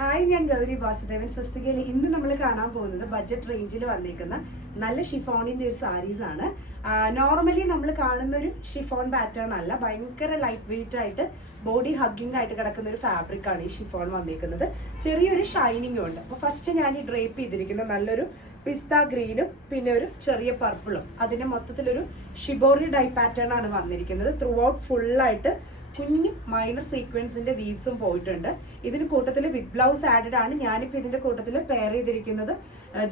Hi, ഞാൻ ഗൗരി വാസുദേവൻ. സ്വസ്തികയിൽ ഇന്ന് നമ്മൾ കാണാൻ പോകുന്നത് ബഡ്ജറ്റ് റേഞ്ചിൽ വന്നിരിക്കുന്ന നല്ല ഷിഫോണിന്റെ ഒരു സാരീസ് ആണ്. നോർമലി നമ്മൾ കാണുന്ന ഒരു ഷിഫോൺ പാറ്റേൺ അല്ല, ഭയങ്കര ലൈറ്റ് വെയിറ്റ് ആയിട്ട് ബോഡി ഹഗ്ഗിംഗ് ആയിട്ട് കിടക്കുന്ന ഒരു ഫാബ്രിക് ആണ് ഈ ഷിഫോൺ വന്നിരിക്കുന്നത്. ചെറിയൊരു ഷൈനിങ്ങും ഉണ്ട്. അപ്പോൾ ഫസ്റ്റ് ഞാൻ ഈ ഡ്രേപ്പ് ചെയ്തിരിക്കുന്ന നല്ലൊരു പിസ്ത ഗ്രീനും പിന്നെ ഒരു ചെറിയ പർപ്പിളും, അതിന്റെ മൊത്തത്തിലൊരു ഷിബോറി ഡൈ പാറ്റേൺ ആണ് വന്നിരിക്കുന്നത്. ത്രൂ ഔട്ട് ഫുള്ളായിട്ട് കുഞ്ഞു മൈനർ സീക്വൻസിന്റെ വീവ്സും പോയിട്ടുണ്ട്. ഇതിന് കൂട്ടത്തിൽ വിത്ത് ബ്ലൗസ് ആഡഡ് ആണ്. ഞാനിപ്പോൾ ഇതിന്റെ കൂട്ടത്തിൽ പെയർ ചെയ്തിരിക്കുന്നത്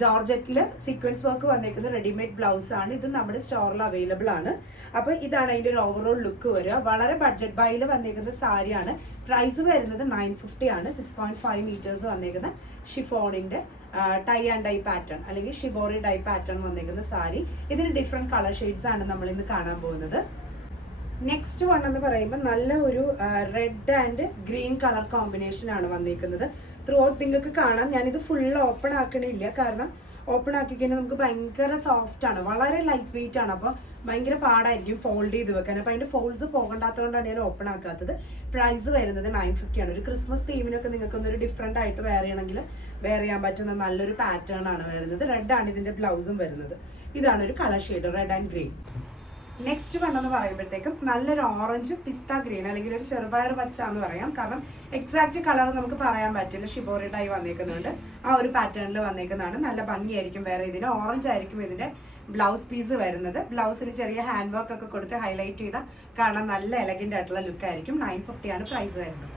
ജോർജറ്റിൽ സീക്വൻസ് വർക്ക് വന്നിരിക്കുന്ന റെഡിമെയ്ഡ് ബ്ലൗസ് ആണ്. ഇത് നമ്മുടെ സ്റ്റോറിൽ അവൈലബിൾ ആണ്. അപ്പോൾ ഇതാണ് അതിന്റെ ഒരു ഓവറോൾ ലുക്ക് വരിക. വളരെ ബഡ്ജറ്റ് ബൈയിൽ വന്നിരിക്കുന്ന സാരിയാണ്. പ്രൈസ് വരുന്നത് 950 ആണ്. 6.5 മീറ്റേഴ്സ് വന്നിരിക്കുന്ന ഷിഫോണിന്റെ ടൈ ആൻഡ് ഡൈ പാറ്റേൺ അല്ലെങ്കിൽ ഷിബോറി ഡൈ പാറ്റേൺ വന്നിരിക്കുന്ന സാരി. ഇതിന് ഡിഫറെന്റ് കളർ ഷെയ്ഡ്സ് ആണ് നമ്മൾ ഇന്ന് കാണാൻ പോകുന്നത്. നെക്സ്റ്റ് വൺ എന്ന് പറയുമ്പോൾ നല്ല ഒരു red and green colour combination ആണ് വന്നിരിക്കുന്നത്. ത്രൂ ഔട്ട് നിങ്ങൾക്ക് കാണാം. ഞാനിത് ഫുൾ ഓപ്പൺ ആക്കണില്ല, കാരണം ഓപ്പൺ ആക്കി കഴിഞ്ഞാൽ നമുക്ക് ഭയങ്കര സോഫ്റ്റ് ആണ്, വളരെ ലൈറ്റ് വെയിറ്റ് ആണ്. അപ്പോൾ ഭയങ്കര പാടായിരിക്കും ഫോൾഡ് ചെയ്ത് വെക്കാൻ. അപ്പോൾ അതിന്റെ ഫോൾഡ്സ് പോകണ്ടാത്തതുകൊണ്ടാണ് ഞാൻ ഓപ്പൺ ആക്കാത്തത്. പ്രൈസ് വരുന്നത് 950 ആണ്. ഒരു ക്രിസ്മസ് തീമിനൊക്കെ നിങ്ങൾക്കൊന്നൊരു ഡിഫറെന്റ് ആയിട്ട് വെയർ ചെയ്യണമെങ്കിൽ വെയർ ചെയ്യാൻ പറ്റുന്ന നല്ലൊരു പാറ്റേൺ ആണ് വരുന്നത്. റെഡ് ആണ് ഇതിന്റെ ബ്ലൗസും വരുന്നത്. ഇതാണ് ഒരു colour shade, red and green. Next one എന്ന് പറയുമ്പോഴത്തേക്കും നല്ലൊരു ഓറഞ്ച് പിസ്ത ഗ്രീൻ അല്ലെങ്കിൽ ഒരു ചെറുപയർ പച്ച എന്ന് പറയാം, കാരണം എക്സാക്ട് കളർ നമുക്ക് പറയാൻ പറ്റില്ല. ഷിബോറി ഡൈ വന്നേക്കുന്നുണ്ട്. ആ ഒരു പാറ്റേണിൽ വന്നേക്കുന്നതാണ്. നല്ല ഭംഗിയായിരിക്കും. വേറെ ഇതിന് ഓറഞ്ച് ആയിരിക്കും ഇതിന്റെ ബ്ലൗസ് പീസ് വരുന്നത്. ബ്ലൗസിൽ ചെറിയ ഹാൻഡ് വർക്ക് ഒക്കെ കൊടുത്ത് ഹൈലൈറ്റ് ചെയ്താൽ കാണാൻ നല്ല എലഗന്റ് ആയിട്ടുള്ള ലുക്ക് ആയിരിക്കും. 950 ആണ് പ്രൈസ് വരുന്നത്.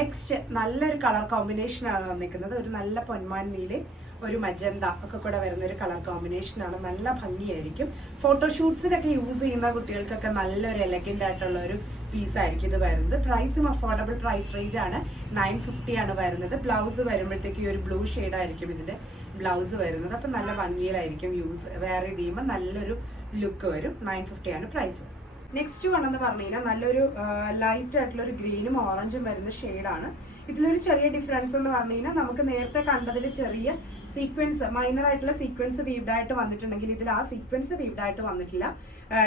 നെക്സ്റ്റ് നല്ലൊരു കളർ കോമ്പിനേഷൻ ആണ് വന്നിരിക്കുന്നത്. ഒരു നല്ല പൊന്മാൻ നീലയും ഒരു മജന്ത ഒക്കെ കൂടെ വരുന്ന ഒരു കളർ കോമ്പിനേഷൻ ആണ്. നല്ല ഭംഗിയായിരിക്കും. ഫോട്ടോഷൂട്ട്സിനൊക്കെ യൂസ് ചെയ്യുന്ന കുട്ടികൾക്കൊക്കെ നല്ലൊരു എലഗന്റ് ആയിട്ടുള്ള ഒരു പീസ് ആയിരിക്കും ഇത് വരുന്നത്. പ്രൈസും അഫോർഡബിൾ പ്രൈസ് റേഞ്ച് ആണ്. 950 ആണ് വരുന്നത്. ബ്ലൗസ് വരുമ്പോഴത്തേക്ക് ഈ ഒരു ബ്ലൂ ഷെയ്ഡ് ആയിരിക്കും ഇതിന്റെ ബ്ലൗസ് വരുന്നത്. അപ്പം നല്ല ഭംഗിയിലായിരിക്കും വേറെ ഇത് ചെയ്യുമ്പോൾ നല്ലൊരു ലുക്ക് വരും. 950 ആണ് പ്രൈസ്. നെക്സ്റ്റ് വൺ എന്ന് പറഞ്ഞു കഴിഞ്ഞാൽ നല്ലൊരു ലൈറ്റ് ആയിട്ടുള്ള ഒരു ഗ്രീനും ഓറഞ്ചും വരുന്ന ഷെയ്ഡാണ്. ഇതിലൊരു ചെറിയ ഡിഫറൻസ് എന്ന് പറഞ്ഞു കഴിഞ്ഞാൽ നമുക്ക് നേരത്തെ കണ്ടതിൽ ചെറിയ സീക്വൻസ്, മൈനർ ആയിട്ടുള്ള സീക്വൻസ് വീവ്ഡ് ആയിട്ട് വന്നിട്ടുണ്ടെങ്കിൽ ഇതിൽ ആ സീക്വൻസ് വീവ്ഡ് ആയിട്ട് വന്നിട്ടില്ല.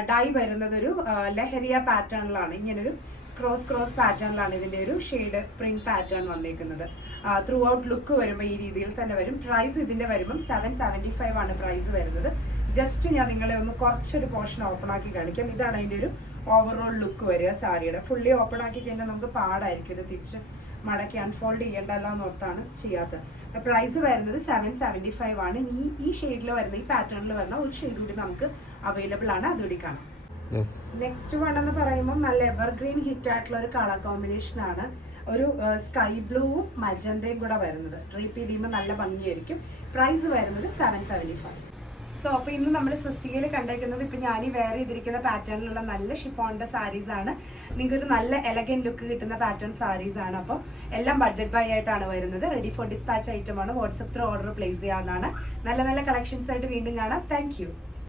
ഡൈ വരുന്നത് ഒരു ലഹരിയ പാറ്റേണിലാണ്. ഇങ്ങനൊരു ക്രോസ് പാറ്റേണിലാണ് ഇതിന്റെ ഒരു ഷെയ്ഡ് പ്രിന്റ് പാറ്റേൺ വന്നിരിക്കുന്നത്. ത്രൂ ഔട്ട് ലുക്ക് വരുമ്പോൾ ഈ രീതിയിൽ തന്നെ വരും. പ്രൈസ് ഇതിന്റെ വരുമ്പം 775 ആണ് പ്രൈസ് വരുന്നത്. ജസ്റ്റ് ഞാൻ നിങ്ങളെ ഒന്ന് കുറച്ചൊരു പോർഷൻ ഓപ്പൺ ആക്കി കാണിക്കാം. ഇതാണ് അതിന്റെ ഒരു ഓവറോൾ ലുക്ക് വരിക സാരിയുടെ. ഫുള്ളി ഓപ്പൺ ആക്കി കഴിഞ്ഞാൽ നമുക്ക് പാടായിരിക്കും ഇത് തിരിച്ച് മടക്കി അൺഫോൾഡ് ചെയ്യേണ്ടല്ലോ എന്നോർത്താണ് ചെയ്യാത്തത്. പ്രൈസ് വരുന്നത് 775 ആണ്. ഈ ഷെയ്ഡിൽ വരുന്ന ഈ പാറ്റേണിൽ വരുന്ന ഒരു ഷെയ്ഡ് കൂടി നമുക്ക് അവൈലബിൾ ആണ്. അതുകൂടി കാണാം. നെക്സ്റ്റ് വൺ എന്ന് പറയുമ്പോൾ നല്ല എവർഗ്രീൻ ഹിറ്റ് ആയിട്ടുള്ള ഒരു കളർ കോമ്പിനേഷൻ ആണ്. ഒരു സ്കൈ ബ്ലൂവും മജന്തയും കൂടെ വരുന്നത്. ഡ്രീപ്പ് ചെയ്യുമ്പോൾ നല്ല ഭംഗിയായിരിക്കും. പ്രൈസ് വരുന്നത് 775. സോ അപ്പോൾ ഇന്ന് നമ്മൾ സ്വസ്തികയിൽ കണ്ടേക്കുന്നത് ഇപ്പം ഞാൻ ഈ വെയർ ചെയ്തിരിക്കുന്ന പാറ്റേണിലുള്ള നല്ല ഷിഫോണിന്റെ സാരീസ് ആണ്. നിങ്ങൾക്കൊരു നല്ല എലഗന്റ് ലുക്ക് കിട്ടുന്ന പാറ്റേൺ സാരീസ് ആണ്. അപ്പോൾ എല്ലാം ബഡ്ജറ്റ് ബൈ ആയിട്ടാണ് വരുന്നത്. റെഡി ഫോർ ഡിസ്പാച്ച് ഐറ്റം ആണ്. വാട്സപ്പ് ത്രൂ ഓർഡർ പ്ലേസ് ചെയ്യാവുന്നതാണ്. നല്ല നല്ല കളക്ഷൻസ് ആയിട്ട് വീണ്ടും കാണാം. താങ്ക്